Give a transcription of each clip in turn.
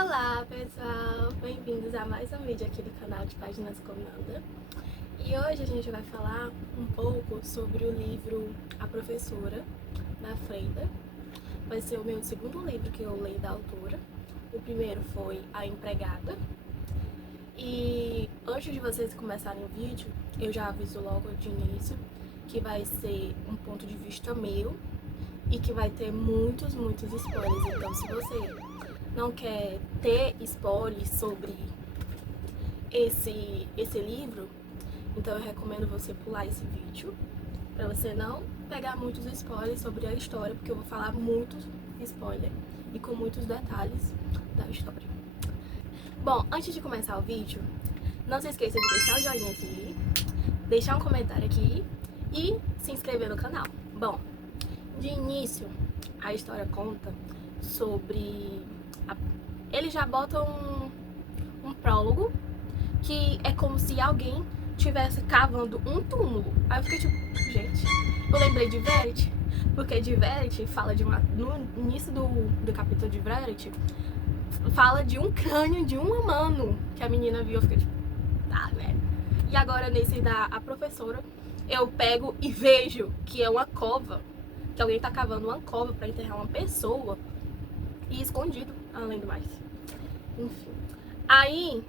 Olá pessoal, bem-vindos a mais um vídeo aqui do canal de Páginas com Nanda. E hoje a gente vai falar um pouco sobre o livro A Professora, da Freida. Vai ser o meu segundo livro que eu leio da autora. O primeiro foi A Empregada. E antes de vocês começarem o vídeo, eu já aviso logo de início que vai ser um ponto de vista meu e que vai ter muitos spoilers. Então, se você não quer ter spoilers sobre esse livro, então eu recomendo você pular esse vídeo para você não pegar muitos spoilers sobre a história, porque eu vou falar muitos spoilers e com muitos detalhes da história. Bom, antes de começar o vídeo, não se esqueça de deixar o joinha aqui, deixar um comentário aqui e se inscrever no canal. Bom, de início, a história conta sobre... Ele já bota um prólogo que é como se alguém estivesse cavando um túmulo. Aí eu fiquei tipo, gente, eu lembrei de Verity, porque de Verity fala de uma... No início do capítulo de Verity, fala de um crânio de um humano que a menina viu. Eu fiquei tipo, tá, né? E agora nesse da A Professora, eu pego e vejo que é uma cova, que alguém tá cavando uma cova pra enterrar uma pessoa e escondido, além do mais. Enfim. Aí,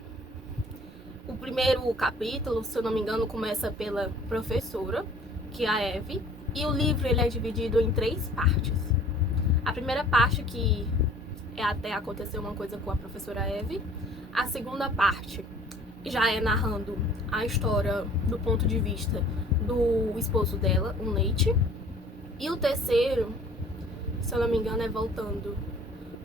o primeiro capítulo, se eu não me engano, começa pela professora, que é a Eve, e o livro ele é dividido em 3 partes. A primeira parte, que é até acontecer uma coisa com a professora Eve. A segunda parte já é narrando a história do ponto de vista do esposo dela, o Nate. E o terceiro, se eu não me engano, é voltando,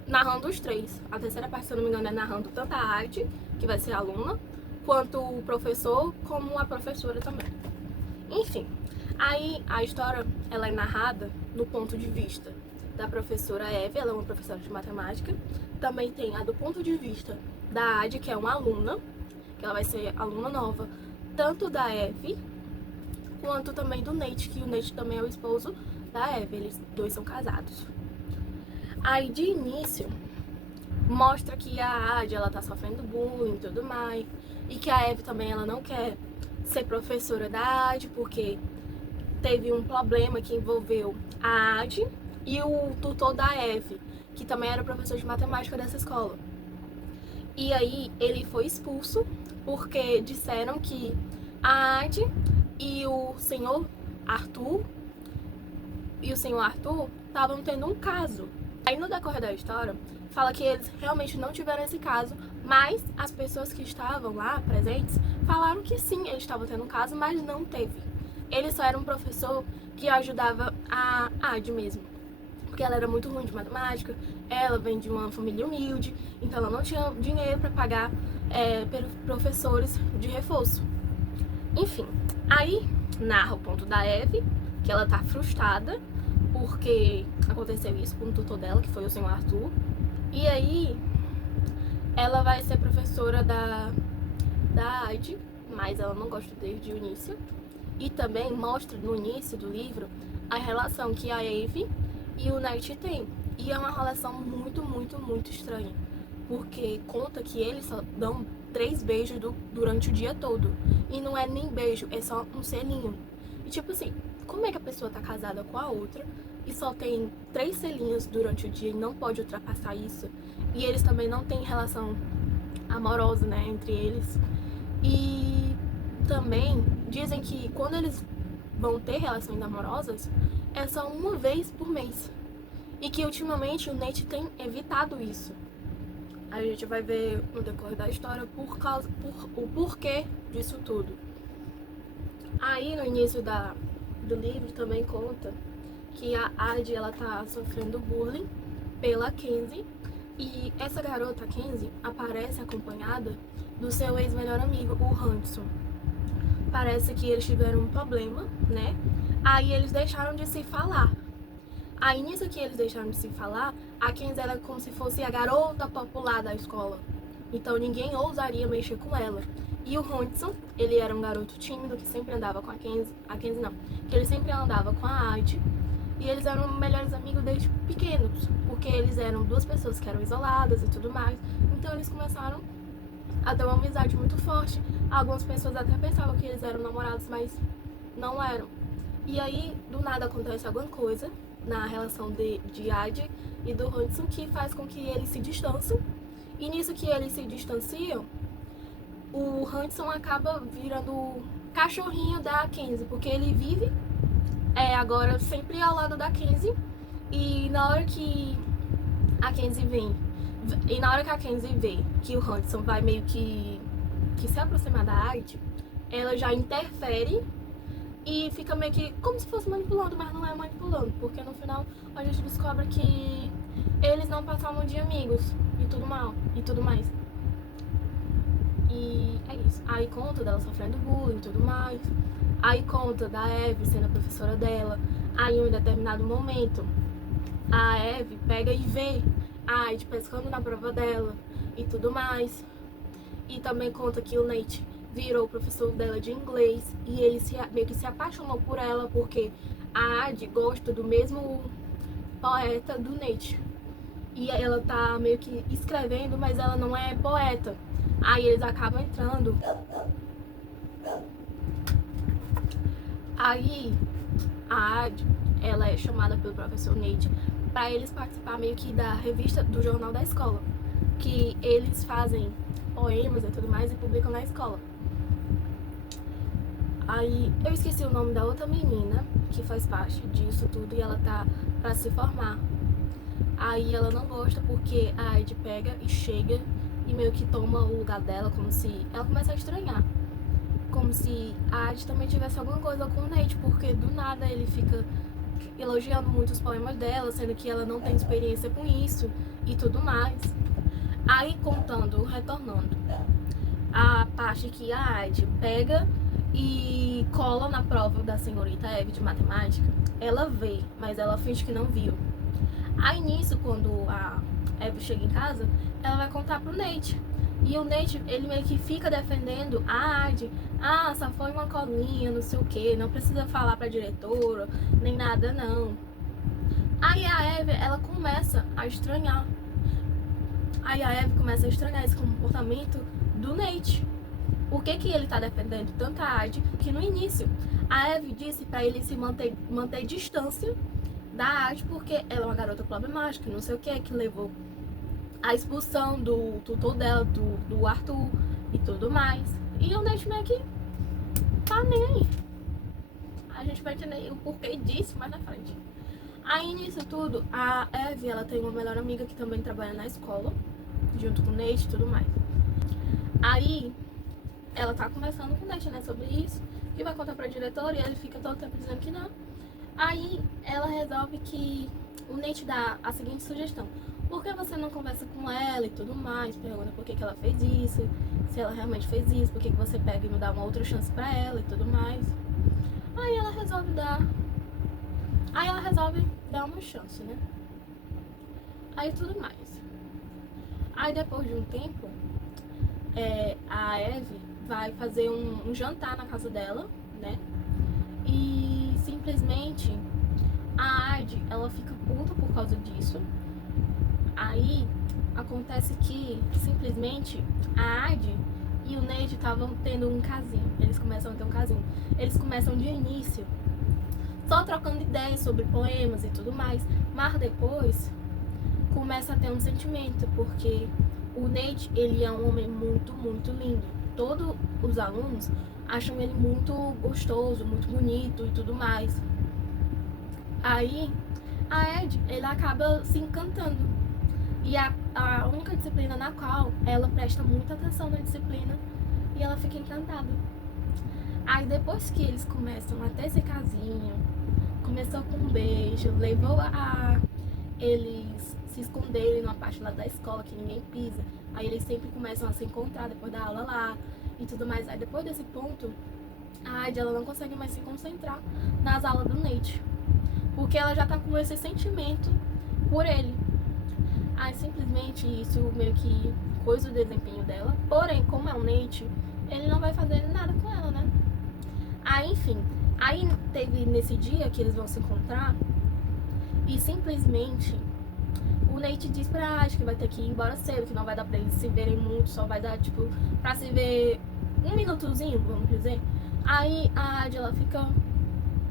narrando os 3. A terceira parte, se eu não me engano, é narrando tanto a Ade, que vai ser a aluna, quanto o professor, como a professora também. Enfim, aí a história ela é narrada do ponto de vista da professora Eve, ela é uma professora de matemática. Também tem a do ponto de vista da Ade, que é uma aluna, que ela vai ser aluna nova, tanto da Eve, quanto também do Nate, que o Nate também é o esposo da Eve, eles dois são casados. Aí de início mostra que a Ade ela tá sofrendo bullying e tudo mais, e que a Eve também ela não quer ser professora da Ade porque teve um problema que envolveu a Ade e o tutor da Eve, que também era professor de matemática dessa escola. E aí ele foi expulso porque disseram que a Ade e o senhor Arthur estavam tendo um caso. Aí no decorrer da história, fala que eles realmente não tiveram esse caso, mas as pessoas que estavam lá presentes falaram que sim, eles estavam tendo um caso, mas não teve. Ele só era um professor que ajudava a Ade mesmo, porque ela era muito ruim de matemática, ela vem de uma família humilde, então ela não tinha dinheiro para pagar professores de reforço. Enfim, aí narra o ponto da Eve, que ela tá frustrada porque aconteceu isso com o tutor dela, que foi o senhor Arthur. E aí ela vai ser professora da Ade, mas ela não gosta desde o início. E também mostra no início do livro a relação que a Eve e o Nate têm. E é uma relação muito estranha, porque conta que eles só dão 3 beijos durante o dia todo. E não é nem beijo, é só um selinho. E tipo assim, como é que a pessoa tá casada com a outra e só tem 3 selinhos durante o dia e não pode ultrapassar isso? E eles também não têm relação amorosa, né, entre eles. E também dizem que quando eles vão ter relações amorosas, é só uma vez por mês. E que ultimamente o Nate tem evitado isso. A gente vai ver no decorrer da história o porquê disso tudo. Aí no início do livro também conta que a Ade ela tá sofrendo bullying pela Kenzie. E essa garota, Kenzie, aparece acompanhada do seu ex-melhor amigo, o Hudson. Parece que eles tiveram um problema, né? Aí eles deixaram de se falar. Aí nisso que eles deixaram de se falar, a Kenzie era como se fosse a garota popular da escola. Então ninguém ousaria mexer com ela. E o Hudson, ele era um garoto tímido que sempre andava com a Kenzie não, que ele sempre andava com a Ade. E eles eram melhores amigos desde pequenos, porque eles eram duas pessoas que eram isoladas e tudo mais. Então eles começaram a ter uma amizade muito forte. Algumas pessoas até pensavam que eles eram namorados, mas não eram. E aí, do nada, acontece alguma coisa na relação de Jade e do Hudson que faz com que eles se distanciem. E nisso que eles se distanciam, o Hudson acaba virando o cachorrinho da Kenzie, porque ele vive agora sempre ao lado da Kenzie. E na hora que a Kenzie vê que o Hudson vai meio que se aproximar da Arte, ela já interfere e fica meio que como se fosse manipulando, mas não é manipulando, porque no final a gente descobre que eles não passavam de amigos e tudo mais. E é isso. Aí conta dela sofrendo bullying e tudo mais. Aí conta da Eve sendo a professora dela. Aí em um determinado momento a Eve pega e vê a Ade pescando na prova dela e tudo mais. E também conta que o Nate virou o professor dela de inglês e ele meio que se apaixonou por ela porque a Ade gosta do mesmo poeta do Nate. E ela tá meio que escrevendo, mas ela não é poeta. Aí eles acabam entrando. Aí a Ade, ela é chamada pelo professor Nate para eles participar meio que da revista do jornal da escola, que eles fazem poemas e tudo mais e publicam na escola. Aí eu esqueci o nome da outra menina que faz parte disso tudo e ela tá pra se formar. Aí ela não gosta porque a Ade pega e chega e meio que toma o lugar dela, como se ela começa a estranhar. Como se a Ade também tivesse alguma coisa com o Nate, porque do nada ele fica elogiando muito os poemas dela, sendo que ela não tem experiência com isso e tudo mais. Aí retornando, a parte que a Ade pega e cola na prova da senhorita Eve de matemática, ela vê, mas ela finge que não viu. Aí nisso, quando a Eve chega em casa, ela vai contar pro Nate. E o Nate, ele meio que fica defendendo a Ade. Ah, só foi uma colinha, não sei o que, não precisa falar pra diretora, nem nada não. Aí a Eve, ela começa a estranhar. Aí a Eve começa a estranhar esse comportamento do Nate. Por que ele tá defendendo tanto a Ade que no início a Eve disse pra ele se manter distância da Ade porque ela é uma garota problemática, não sei o que levou a expulsão do tutor dela, do Arthur e tudo mais. E o Nate meio que tá nem aí. A gente vai entender o porquê disso mais na frente. Aí nisso tudo, a Eve, ela tem uma melhor amiga que também trabalha na escola, junto com o Nate e tudo mais. Aí ela tá conversando com o Nate, né, sobre isso, que vai contar pra diretora e ele fica todo tempo dizendo que não. Aí ela resolve que o Nate dá a seguinte sugestão: por que você não conversa com ela e tudo mais? Pergunta por que ela fez isso, se ela realmente fez isso, por que você pega e não dá uma outra chance pra ela e tudo mais. Aí ela resolve dar uma chance, né? Aí tudo mais. Aí depois de um tempo, a Eve vai fazer um jantar na casa dela, né? E simplesmente a Ade, ela fica puta por causa disso. Aí acontece que simplesmente a Ade e o Nate estavam tendo um casinho. Eles começam a ter um casinho. Eles começam de início só trocando ideias sobre poemas e tudo mais, mas depois começa a ter um sentimento, porque o Nate, ele é um homem muito, muito lindo. Todos os alunos acham ele muito gostoso, muito bonito e tudo mais. Aí a Ade, ele acaba se encantando. E a única disciplina na qual ela presta muita atenção na disciplina e ela fica encantada. Aí depois que eles começam a ter esse casinho, começou com um beijo, levou a eles se esconderem numa parte lá da escola que ninguém pisa. Aí eles sempre começam a se encontrar depois da aula lá e tudo mais. Aí depois desse ponto, a Ade, ela não consegue mais se concentrar nas aulas do Nate, porque ela já tá com esse sentimento por ele. Aí simplesmente isso meio que coisa o desempenho dela. Porém, como é o Nate, ele não vai fazer nada com ela, né? Aí enfim, aí teve nesse dia que eles vão se encontrar, E simplesmente o Nate diz pra Adi que vai ter que ir embora cedo, que não vai dar pra eles se verem muito, só vai dar, tipo, pra se ver um minutozinho, vamos dizer. Aí a Adi, ela fica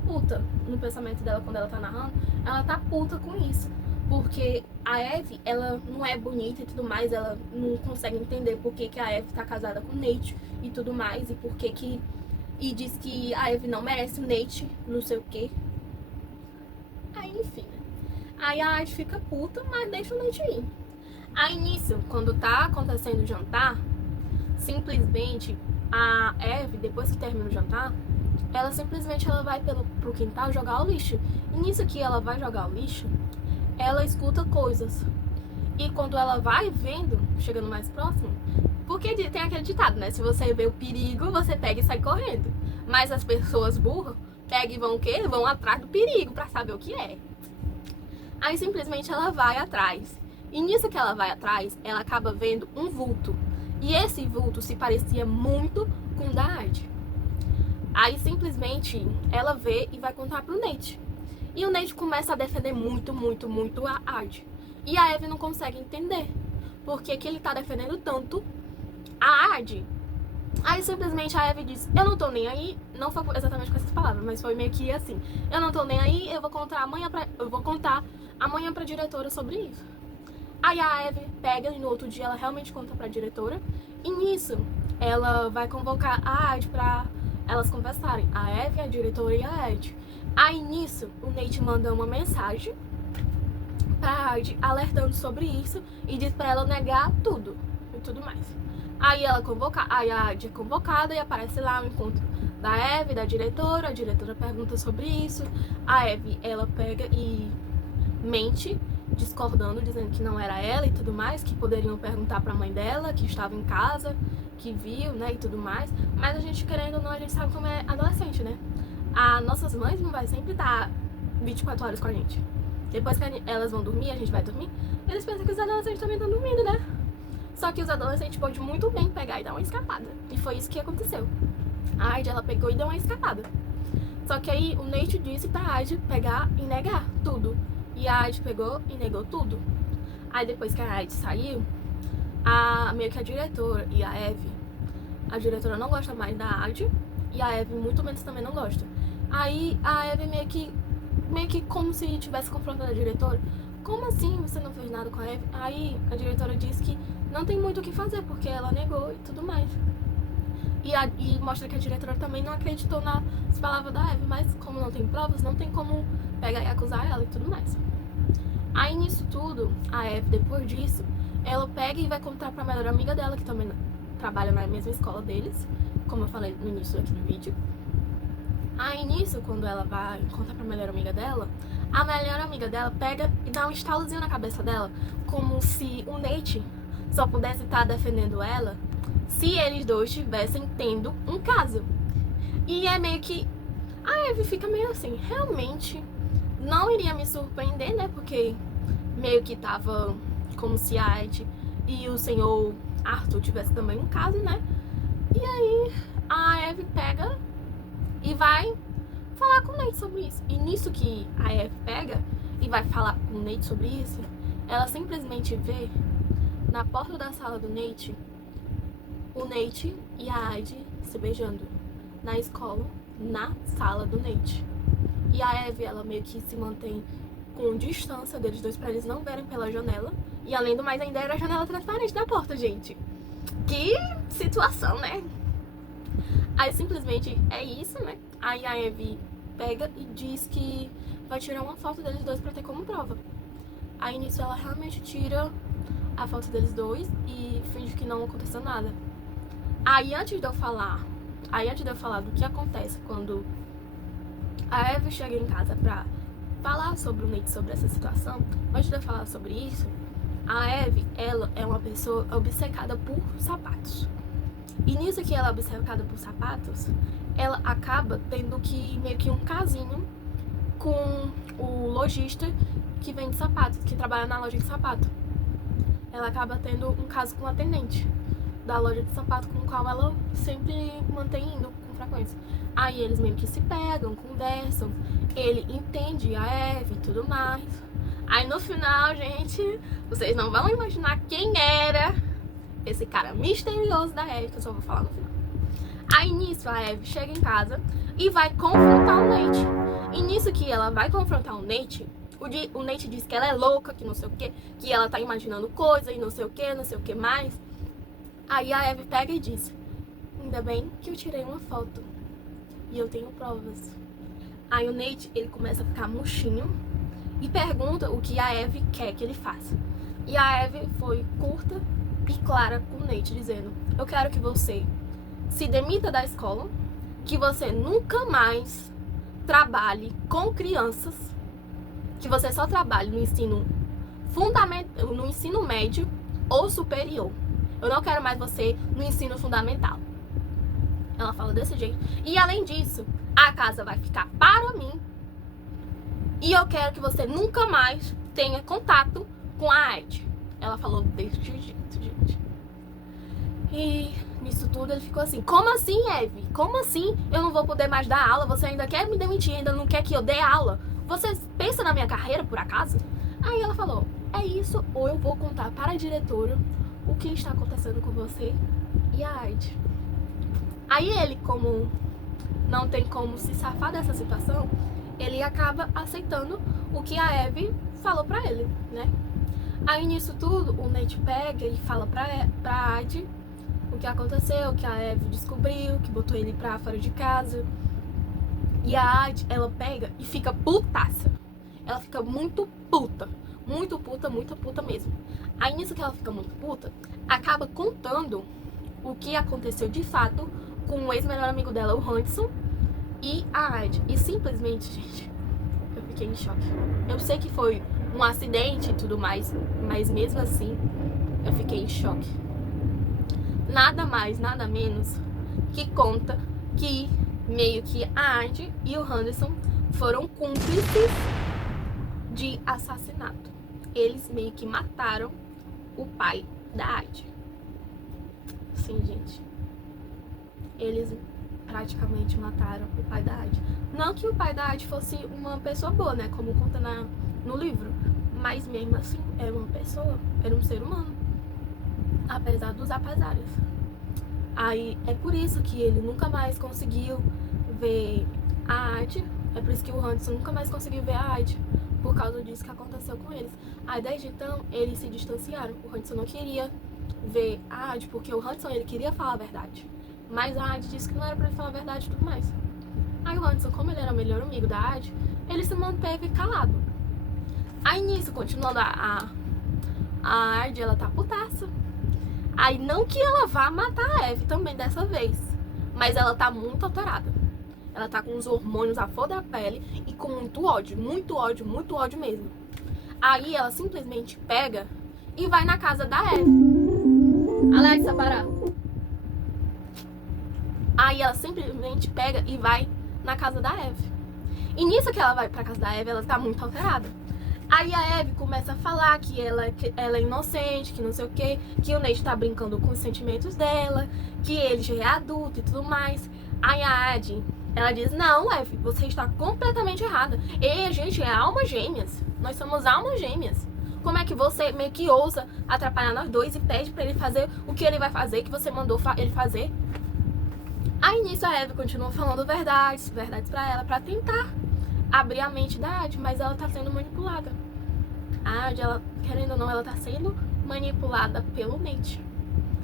puta no pensamento dela quando ela tá narrando. Ela tá puta com isso. Porque a Eve, ela não é bonita e tudo mais, ela não consegue entender por que a Eve tá casada com o Nate e tudo mais, e por que e diz que a Eve não merece o Nate, não sei o que. Aí, enfim, né? Aí a Adi fica puta, mas deixa o Nate ir. Aí nisso, quando tá acontecendo o jantar, simplesmente a Eve, depois que termina o jantar, ela simplesmente vai pro quintal jogar o lixo. E nisso que ela vai jogar o lixo, ela escuta coisas. E quando ela vai vendo, chegando mais próximo, porque tem aquele ditado, né? Se você vê o perigo, você pega e sai correndo. Mas as pessoas burras pegam e vão o quê? Vão atrás do perigo pra saber o que é. Aí simplesmente ela vai atrás. E nisso que ela vai atrás, ela acaba vendo um vulto. E esse vulto se parecia muito com o da Adi. Aí simplesmente ela vê e vai contar pro Nate. E o Nate começa a defender muito a Adi. E a Eve não consegue entender por que ele tá defendendo tanto a Adi. Aí simplesmente a Eve diz, eu não tô nem aí. Não foi exatamente com essas palavras, mas foi meio que assim, eu não tô nem aí, eu vou contar amanhã pra diretora sobre isso. Aí a Eve pega e no outro dia ela realmente conta pra diretora. E nisso ela vai convocar a Adi pra elas conversarem, a Eve, a diretora e a Adi. Aí nisso o Nate manda uma mensagem pra Adi alertando sobre isso e diz pra ela negar tudo e tudo mais. Aí a Adi é convocada e aparece lá o encontro da Eve, da diretora. A diretora pergunta sobre isso. A Eve, ela pega e mente, discordando, dizendo que não era ela e tudo mais, que poderiam perguntar pra mãe dela, que estava em casa, que viu, né, e tudo mais. Mas a gente, querendo ou não, a gente sabe como é adolescente, né? As nossas mães não vai sempre estar 24 horas com a gente. Depois que elas vão dormir, a gente vai dormir, eles pensam que os adolescentes também estão dormindo, né? Só que os adolescentes podem muito bem pegar e dar uma escapada. E foi isso que aconteceu. A Adi, ela pegou e deu uma escapada. Só que aí o Nate disse pra Adi pegar e negar tudo. E a Adi pegou e negou tudo. Aí depois que a Adi saiu, meio que a diretora e a Eve, a diretora não gosta mais da Adi e a Eve muito menos também não gosta. Aí a Eve meio que como se tivesse confrontado a diretora. Como assim você não fez nada com a Eve? Aí a diretora disse que não tem muito o que fazer, porque ela negou e tudo mais. E mostra que a diretora também não acreditou nas palavras da Eve, mas como não tem provas, não tem como pegar e acusar ela e tudo mais. Aí nisso tudo, a Eve, depois disso, ela pega e vai contar pra melhor amiga dela, que também trabalha na mesma escola deles, como eu falei no início aqui do vídeo. Aí nisso, quando ela vai contar pra melhor amiga dela, a melhor amiga dela pega e dá um estalozinho na cabeça dela, como se o Nate só pudesse estar defendendo ela se eles dois estivessem tendo um caso. E é meio que a Eve fica meio assim, realmente não iria me surpreender, né? Porque meio que tava como se a Adi e o senhor Arthur tivessem também um caso, né? E aí a Eve pega e vai falar com o Nate sobre isso. E nisso que a Eve pega e vai falar com o Nate sobre isso, ela simplesmente vê na porta da sala do Nate o Nate e a Adi se beijando na escola, na sala do Nate. E a Eve, ela meio que se mantém com distância deles dois pra eles não verem pela janela. E além do mais, ainda era a janela transparente da porta, gente. Que situação, né? Aí simplesmente é isso, né? Aí a Eve pega e diz que vai tirar uma foto deles dois pra ter como prova. Aí nisso ela realmente tira a foto deles dois e finge que não aconteceu nada. Aí antes de eu falar do que acontece quando a Eve chega em casa pra falar sobre o Nate, sobre essa situação, antes de eu falar sobre isso, a Eve, ela é uma pessoa obcecada por sapatos. E nisso que ela é obcecada por sapatos, ela acaba tendo que meio que um casinho com o lojista que vende sapatos, que trabalha na loja de sapato. Ela acaba tendo um caso com o atendente da loja de sapato, com o qual ela sempre mantém indo com frequência. Aí eles meio que se pegam, conversam, ele entende a Eve e tudo mais. Aí no final, gente, vocês não vão imaginar quem era esse cara misterioso da Eve, que eu só vou falar no final. Aí nisso a Eve chega em casa e vai confrontar o Nate. E nisso que ela vai confrontar o Nate diz que ela é louca, que não sei o que ela tá imaginando coisa e não sei o que mais. Aí a Eve pega e diz: ainda bem que eu tirei uma foto e eu tenho provas. Aí o Nate, ele começa a ficar murchinho e pergunta o que a Eve quer que ele faça. E a Eve foi curta e clara com o Nate, dizendo: eu quero que você se demita da escola, que você nunca mais trabalhe com crianças, que você só trabalhe no ensino fundamental, no ensino médio ou superior. Eu não quero mais você no ensino fundamental. Ela fala desse jeito. E além disso, a casa vai ficar para mim. E eu quero que você nunca mais tenha contato com a Aide. Ela falou desse jeito, gente. E nisso tudo ele ficou assim: como assim, Eve? Como assim eu não vou poder mais dar aula? Você ainda quer me demitir, ainda não quer que eu dê aula? Você pensa na minha carreira, por acaso? Aí ela falou: é isso, ou eu vou contar para a diretora o que está acontecendo com você e a Aide. Aí ele, como não tem como se safar dessa situação, ele acaba aceitando o que a Eve falou pra ele, né? Aí nisso tudo, o Nate pega e fala pra Aide o que aconteceu, que a Eve descobriu, que botou ele pra fora de casa. E a Aide, ela pega e fica putaça. Ela fica muito puta mesmo. Aí nisso que ela fica muito puta, acaba contando o que aconteceu de fato com o ex-melhor amigo dela, o Hudson, e a Aide. E simplesmente, gente, eu fiquei em choque. Eu sei que foi um acidente e tudo mais, mas mesmo assim, eu fiquei em choque. Nada mais, nada menos que conta que meio que a Aide e o Henderson foram cúmplices de assassinato. Eles meio que mataram o pai da Aide. Sim, gente. Eles praticamente mataram o pai da Aide. Não que o pai da Aide fosse uma pessoa boa, né? Como conta no livro. Mas mesmo assim, era uma pessoa, era um ser humano. Apesar dos apesares. Aí é por isso que ele nunca mais conseguiu ver a Aide. É por isso que o Hudson nunca mais conseguiu ver a Aide. Por causa disso que aconteceu com eles. Aí desde então, eles se distanciaram. O Hudson não queria ver a Aide, porque o Hudson, ele queria falar a verdade. Mas a Aide disse que não era pra ele falar a verdade e tudo mais. Aí o Hudson, como ele era o melhor amigo da Aide, ele se manteve calado. Aí nisso, continuando a Aide, ela tá putaça. Aí não que ela vá matar a Eve também dessa vez, mas ela tá muito alterada. Ela tá com os hormônios à flor da pele e com muito ódio mesmo. Aí ela simplesmente pega e vai na casa da Eve. Alexa, para. Aí ela simplesmente pega e vai na casa da Eve. E nisso que ela vai pra casa da Eve, ela tá muito alterada. Aí a Eve começa a falar que ela é inocente, que não sei o que o Nate tá brincando com os sentimentos dela, que ele já é adulto e tudo mais. Aí a Aide, ela diz: não, Eve, você está completamente errada. E a gente é almas gêmeas. Nós somos almas gêmeas. Como é que você meio que ousa atrapalhar nós dois e pede pra ele fazer o que ele vai fazer, que você mandou ele fazer? Aí nisso a Eve continua falando verdades pra ela, pra tentar abrir a mente da Aide, mas ela tá sendo manipulada. A Aide, ela, querendo ou não, ela tá sendo manipulada pelo Nate.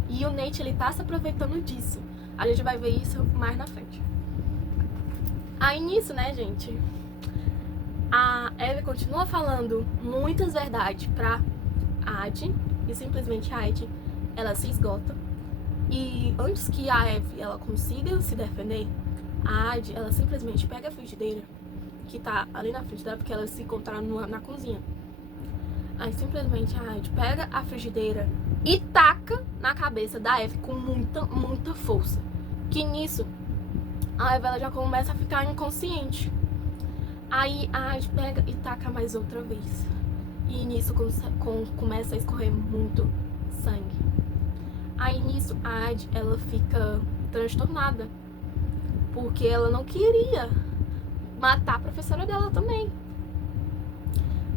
E o Nate, ele tá se aproveitando disso. A gente vai ver isso mais na frente. Aí nisso, né, gente, a Eve continua falando muitas verdades pra Aide, e simplesmente a Aide, ela se esgota. E antes que a Eve, ela consiga se defender, a Aide, ela simplesmente pega a frigideira que tá ali na frente dela, porque elas se encontraram na cozinha. Aí simplesmente a Aide pega a frigideira e taca na cabeça da Eve com muita força. Que nisso, a Eve, ela já começa a ficar inconsciente. Aí a Aide pega e taca mais outra vez. E nisso começa a escorrer muito sangue. Aí nisso a Aide, ela fica transtornada, porque ela não queria matar a professora dela também.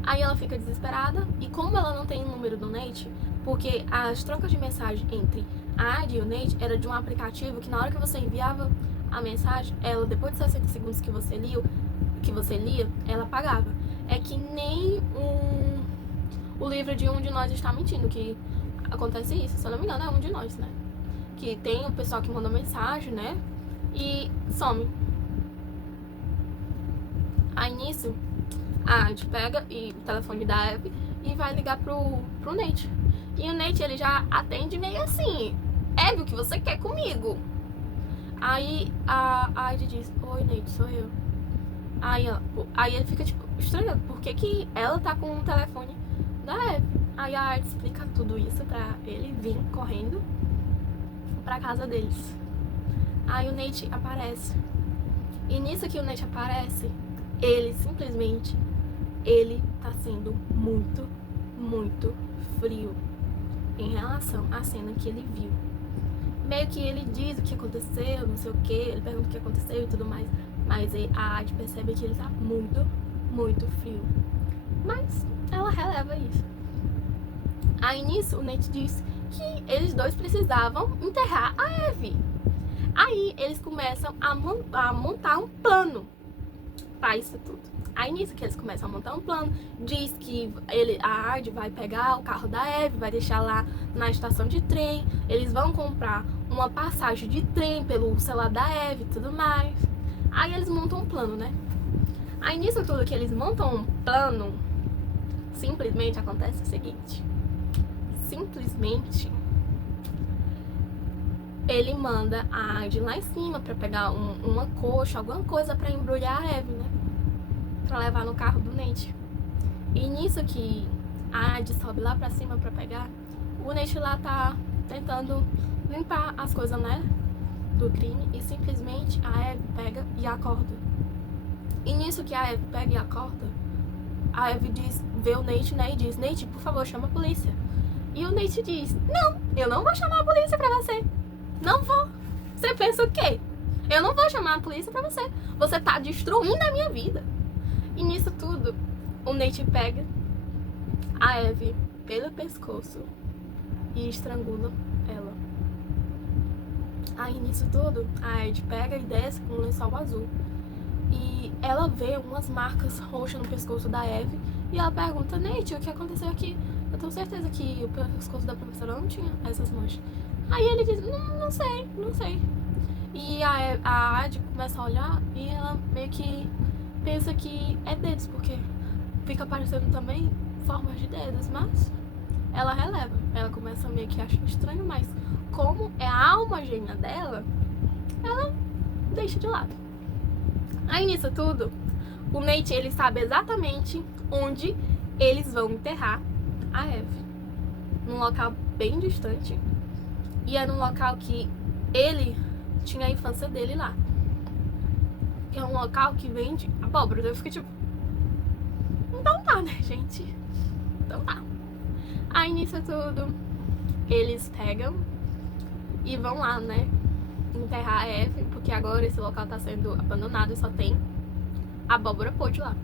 Aí ela fica desesperada, e como ela não tem o número do Nate, porque as trocas de mensagem entre a Adi e o Nate era de um aplicativo que na hora que você enviava a mensagem, ela, depois de 60 segundos que você lia, ela apagava. É que nem o livro de Um de Nós Está Mentindo, que acontece isso, se eu não me engano é Um de Nós, né? Que tem o pessoal que manda mensagem, né? E some. Aí nisso, a Adi pega o telefone da Abby e vai ligar pro Nate. E o Nate, ele já atende meio assim: Abby, o que você quer comigo? Aí a Adi diz: oi, Nate, sou eu. Aí ele fica tipo estranho, por que ela tá com o telefone da Abby? Aí a Adi explica tudo isso pra ele vir correndo pra casa deles. Aí o Nate aparece. E nisso que o Nate aparece, ele simplesmente, ele tá sendo muito, muito frio em relação à cena que ele viu. Meio que ele diz o que aconteceu, não sei o que, ele pergunta o que aconteceu e tudo mais, mas a Adi percebe que ele tá muito, muito frio. Mas ela releva isso. Aí nisso o Nate diz que eles dois precisavam enterrar a Abby. Aí eles começam a montar um plano pra isso tudo. Aí nisso que eles começam a montar um plano, diz que a Adi vai pegar o carro da Abby, vai deixar lá na estação de trem, eles vão comprar uma passagem de trem pelo celular da Abby e tudo mais. Aí eles montam um plano, né? Aí nisso tudo que eles montam um plano, simplesmente acontece o seguinte: simplesmente ele manda a Adi lá em cima pra pegar uma coxa, alguma coisa pra embrulhar a Abby, né? Pra levar no carro do Nate. E nisso que a Adi sobe lá pra cima pra pegar, o Nate lá tá tentando limpar as coisas, né, do crime, e simplesmente a Abby pega e acorda. E nisso que a Abby pega e acorda, a Abby vê o Nate, né, e diz: Nate, por favor, chama a polícia. E o Nate diz: não, eu não vou chamar a polícia pra você. Não vou. Você pensa o quê? Eu não vou chamar a polícia pra você. Você tá destruindo a minha vida. E nisso tudo, o Nate pega a Abby pelo pescoço e estrangula ela. Aí nisso tudo, a Adi pega e desce com um lençol azul. E ela vê umas marcas roxas no pescoço da Abby e ela pergunta: Nate, o que aconteceu aqui? Eu tenho certeza que o pescoço da professora não tinha essas manchas. Aí ele diz: não sei. E a Adi começa a olhar e ela meio que pensa que é dedos, porque fica aparecendo também formas de dedos, mas ela releva. Ela começa meio que achar estranho, mas como é a alma gêmea dela, ela deixa de lado. Aí nisso tudo, o Nate, ele sabe exatamente onde eles vão enterrar a Abby. Num local bem distante. E é num local que ele tinha a infância dele lá. Que é um local que vende abóbora. Eu fico tipo: então tá, né, gente? Então tá. Aí nisso tudo, eles pegam e vão lá, né, enterrar a Abby, porque agora esse local tá sendo abandonado e só tem abóbora podre lá.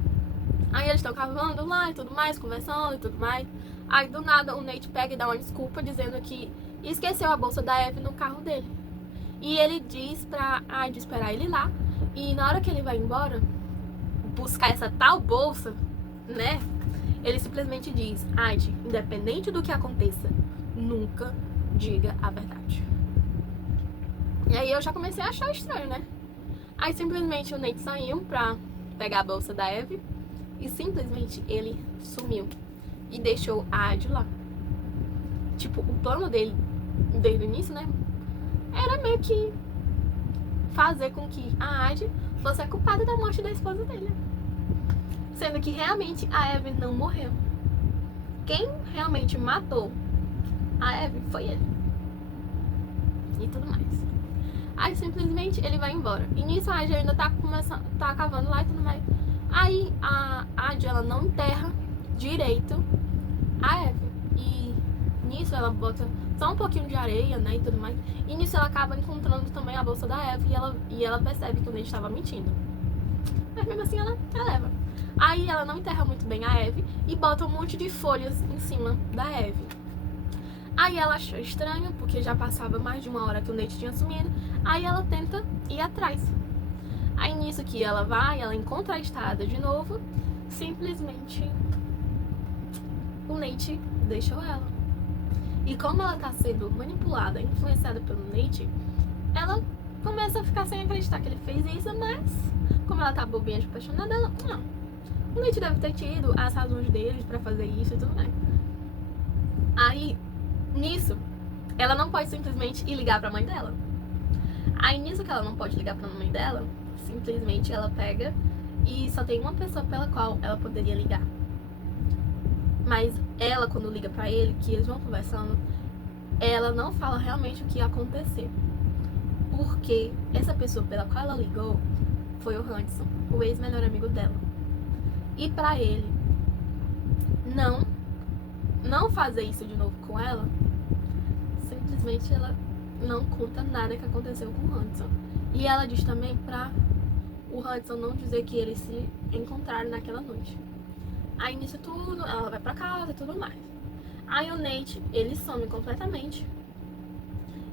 Aí eles estão cavando lá e tudo mais, conversando e tudo mais. Aí do nada o Nate pega e dá uma desculpa dizendo que esqueceu a bolsa da Abby no carro dele. E ele diz pra Adi esperar ele lá. E na hora que ele vai embora buscar essa tal bolsa, né, ele simplesmente diz: Adi, independente do que aconteça, nunca diga a verdade. E aí eu já comecei a achar estranho, né? Aí simplesmente o Nate saiu pra pegar a bolsa da Abby e simplesmente ele sumiu e deixou a Adi lá. Tipo, o plano dele desde o início, né, era meio que fazer com que a Adi fosse a culpada da morte da esposa dele. Sendo que realmente a Abby não morreu. Quem realmente matou a Abby foi ele. E tudo mais. Aí simplesmente ele vai embora. E nisso a Adi ainda tá cavando lá e tudo mais. Aí a Adi, ela não enterra direito a Abby. E nisso ela bota só um pouquinho de areia, né, e tudo mais. E nisso ela acaba encontrando também a bolsa da Abby e ela percebe que o Nate estava mentindo. Mas mesmo assim ela leva. Aí ela não enterra muito bem a Eve e bota um monte de folhas em cima da Eve. Aí ela achou estranho, porque já passava mais de 1 hora que o Nate tinha sumido. Aí ela tenta ir atrás. Aí nisso que ela vai, ela encontra a estrada de novo. Simplesmente o Nate deixou ela. E como ela tá sendo manipulada, influenciada pelo Nate, ela começa a ficar sem acreditar que ele fez isso, mas como ela tá bobinha de apaixonada, ela, não. O Nate deve ter tido as razões deles pra fazer isso e tudo mais. Aí, nisso, ela não pode simplesmente ir ligar pra mãe dela. Aí nisso que ela não pode ligar pra mãe dela, simplesmente ela pega e só tem uma pessoa pela qual ela poderia ligar. Mas ela, quando liga pra ele, que eles vão conversando, ela não fala realmente o que ia acontecer. Porque essa pessoa pela qual ela ligou foi o Hudson, o ex-melhor amigo dela. E pra ele não fazer isso de novo com ela, simplesmente ela não conta nada que aconteceu com o Hudson. E ela diz também pra o Hudson não dizer que eles se encontraram naquela noite. Aí nisso tudo, ela vai pra casa e tudo mais. Aí o Nate, ele some completamente.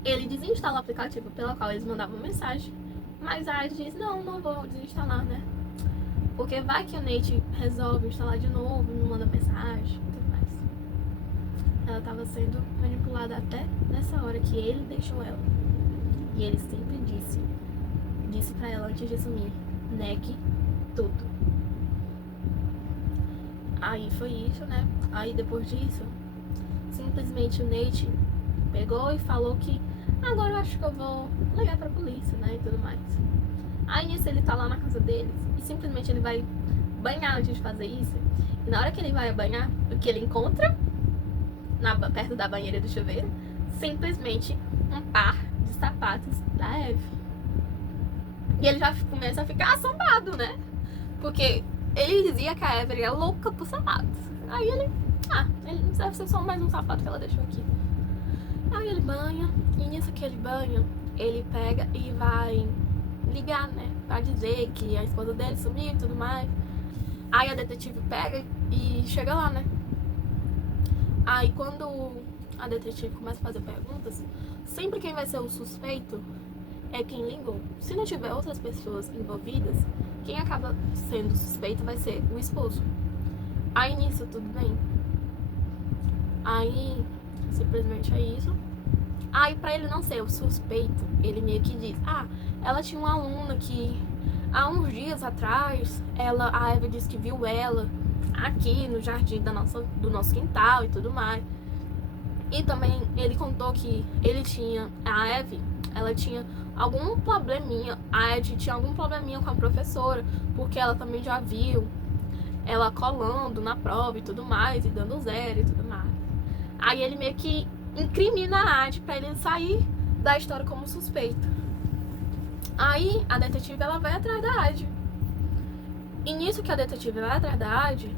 Ele desinstala o aplicativo pelo qual eles mandavam mensagem. Mas a Ade diz, não vou desinstalar, né? Porque vai que o Nate resolve instalar de novo, me manda mensagem e tudo mais. Ela tava sendo manipulada até nessa hora que ele deixou ela. E ele sempre disse pra ela antes de sumir, negue tudo. Aí foi isso, né? Aí depois disso, simplesmente o Nate pegou e falou que agora eu acho que eu vou ligar pra polícia, né? E tudo mais. Aí nisso ele tá lá na casa deles e simplesmente ele vai banhar antes de fazer isso. E na hora que ele vai banhar, o que ele encontra perto da banheira do chuveiro, simplesmente um par de sapatos da Eve. E ele já começa a ficar assombrado, né? Porque ele dizia que a Eve era louca por sapatos. Aí ele deve ser só mais um sapato que ela deixou aqui. Aí ele banha, e nisso que ele banha, ele pega e vai ligar, né? Pra dizer que a esposa dele sumiu e tudo mais. Aí a detetive pega e chega lá, né? Aí quando a detetive começa a fazer perguntas, sempre quem vai ser o suspeito é quem ligou. Se não tiver outras pessoas envolvidas, quem acaba sendo suspeito vai ser o esposo. Aí nisso tudo bem. Aí simplesmente é isso. Aí pra ele não ser o suspeito, ele meio que diz, ela tinha uma aluna que há uns dias atrás, a Eve disse que viu ela aqui no jardim do nosso quintal e tudo mais. E também ele contou que a Eve, ela tinha algum probleminha, a Ed tinha algum probleminha com a professora, porque ela também já viu ela colando na prova e tudo mais, e dando 0 e tudo mais. Aí ele meio que incrimina a Ed pra ele sair da história como suspeito. Aí a detetive, ela vai atrás da Ed. E nisso que a detetive vai atrás da Ed,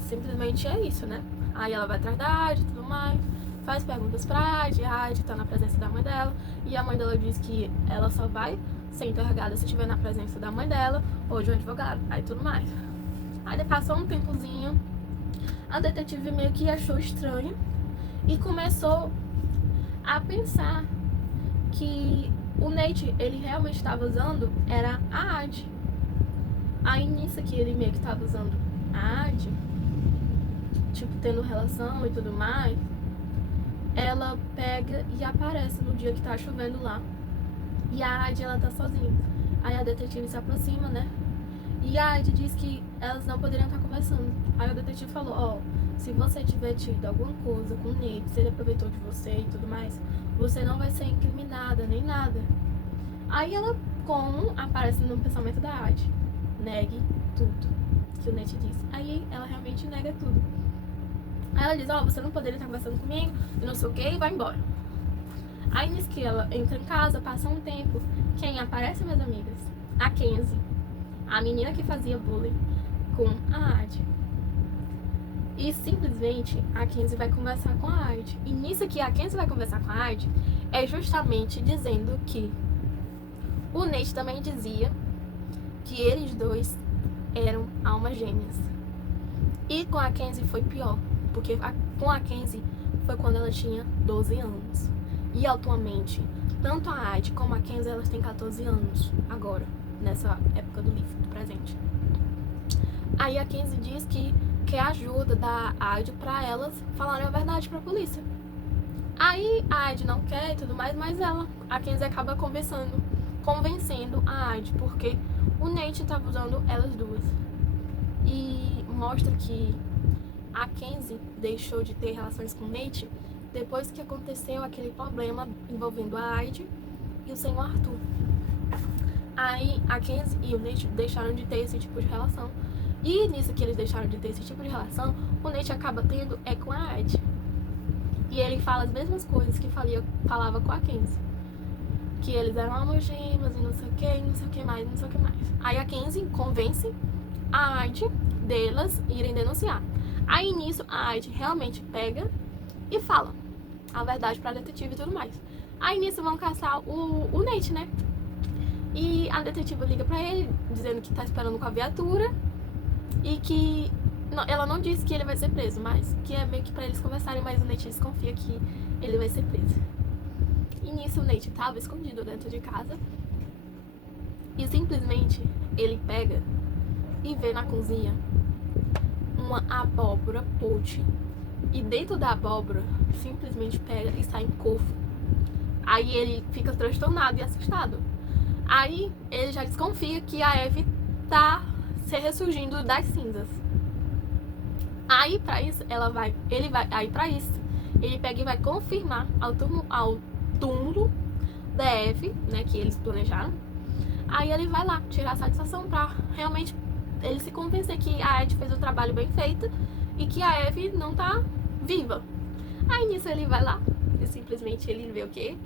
simplesmente é isso, né? Aí ela vai atrás da Ed e tudo mais, faz perguntas pra Ed, a Ed tá na presença da mãe dela, e a mãe dela diz que ela só vai ser interrogada se estiver na presença da mãe dela ou de um advogado, aí tudo mais. Aí passou um tempozinho, a detetive meio que achou estranho e começou a pensar que o Nate, ele realmente estava usando era a Ade. Aí nisso que ele meio que estava usando a Ade, tipo, tendo relação e tudo mais, ela pega e aparece no dia que tá chovendo lá. E a Ade, ela tá sozinha. Aí a detetive se aproxima, né? E a Ade diz que elas não poderiam estar conversando. Aí o detetive falou, se você tiver tido alguma coisa com o Nate, se ele aproveitou de você e tudo mais, você não vai ser incriminada, nem nada. Aí ela, como aparece no pensamento da Ade, negue tudo que o Nate disse. Aí ela realmente nega tudo. Aí ela diz, você não poderia estar conversando comigo, e não sei o que, e vai embora. Aí nisso que ela entra em casa, passa um tempo, quem aparece, minhas amigas? A Kenzie, a menina que fazia bullying com a Ade. E simplesmente a Kenzie vai conversar com a Ade. E nisso que a Kenzie vai conversar com a Ade, é justamente dizendo que o Nate também dizia que eles dois eram almas gêmeas. E com a Kenzie foi pior, porque com a Kenzie foi quando ela tinha 12 anos. E atualmente, tanto a Aide como a Kenzie, elas têm 14 anos agora, nessa época do livro, do presente. Aí a Kenzie diz que quer ajuda da Aide pra elas falarem a verdade pra polícia. Aí a Aide não quer e tudo mais, mas a Kenzie acaba convencendo a Aide, porque o Nate tava usando elas duas. E mostra que a Kenzie deixou de ter relações com o Nate depois que aconteceu aquele problema envolvendo a Aide e o senhor Arthur. Aí a Kenzie e o Nate deixaram de ter esse tipo de relação. E nisso que eles deixaram de ter esse tipo de relação, o Nate acaba tendo com a Aide. E ele fala as mesmas coisas que falava com a Kenzie. Que eles eram almas gêmeas e não sei o que, não sei o que mais, não sei o que mais. Aí a Kenzie convence a Aide delas irem denunciar. Aí nisso a Aide realmente pega e fala a verdade pra detetive e tudo mais. Aí nisso vão caçar o Nate, né? E a detetive liga pra ele, dizendo que tá esperando com a viatura e que ela não disse que ele vai ser preso, mas que é meio que pra eles conversarem, mas o Nate desconfia que ele vai ser preso. E nisso o Nate tava escondido dentro de casa e simplesmente ele pega e vê na cozinha uma abóbora podre. E dentro da abóbora simplesmente pega e sai um corvo. Aí ele fica transtornado e assustado. Aí ele já desconfia que a Eve tá se ressurgindo das cinzas. Aí pra isso ele pega e vai confirmar ao túmulo da Eve, né, que eles planejaram. Aí ele vai lá tirar satisfação pra realmente ele se convencer que a Ed fez o trabalho bem feito e que a Eve não tá viva. Aí nisso ele vai lá e simplesmente ele vê o quê?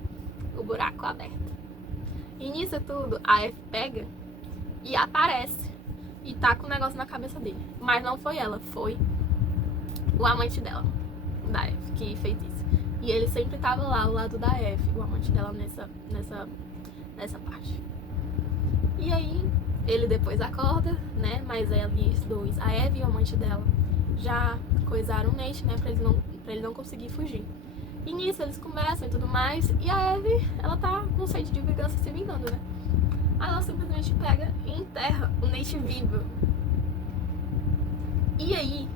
O buraco aberto. E nisso tudo a Eve pega e aparece e tá com o negócio na cabeça dele. Mas não foi ela, foi o amante dela, da Eve, que fez isso. E ele sempre tava lá ao lado da Eve, o amante dela nessa parte. E aí ele depois acorda, né? Mas eles dois, a Eve e o amante dela, já coisaram o Nate, né? Pra ele não conseguir fugir. E nisso eles conversam e tudo mais. E a Eve, ela tá com sede de vingança, se vingando, né? Aí ela simplesmente pega e enterra o Nate vivo. E aí,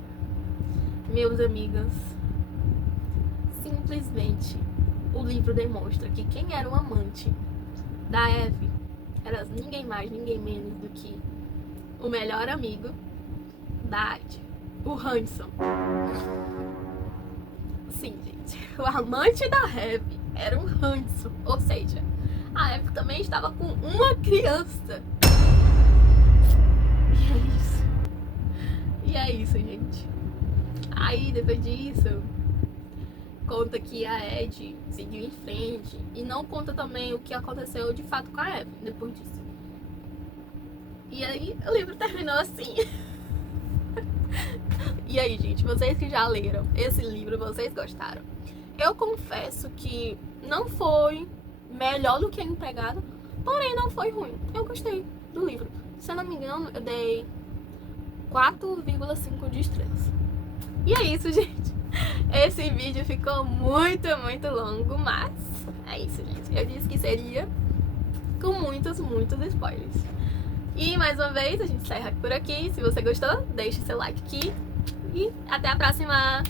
meus amigos, simplesmente o livro demonstra que quem era o amante da Eve era ninguém mais, ninguém menos do que o melhor amigo da Aide, o Hanson. Sim, gente, o amante da Eve era um Hanson, ou seja, a Eve também estava com uma criança. E é isso, gente. Aí, depois disso, conta que a Ed seguiu em frente e não conta também o que aconteceu de fato com a Eve depois disso. E aí, o livro terminou assim. E aí, gente, vocês que já leram esse livro, vocês gostaram? Eu confesso que não foi melhor do que a Empregada, porém não foi ruim. Eu gostei do livro. Se eu não me engano, eu dei 4,5 de estrelas. E é isso, gente. Esse vídeo ficou muito longo, mas é isso, gente. Eu disse que seria com muitos spoilers. E mais uma vez, a gente encerra por aqui. Se você gostou, deixe seu like aqui. E até a próxima!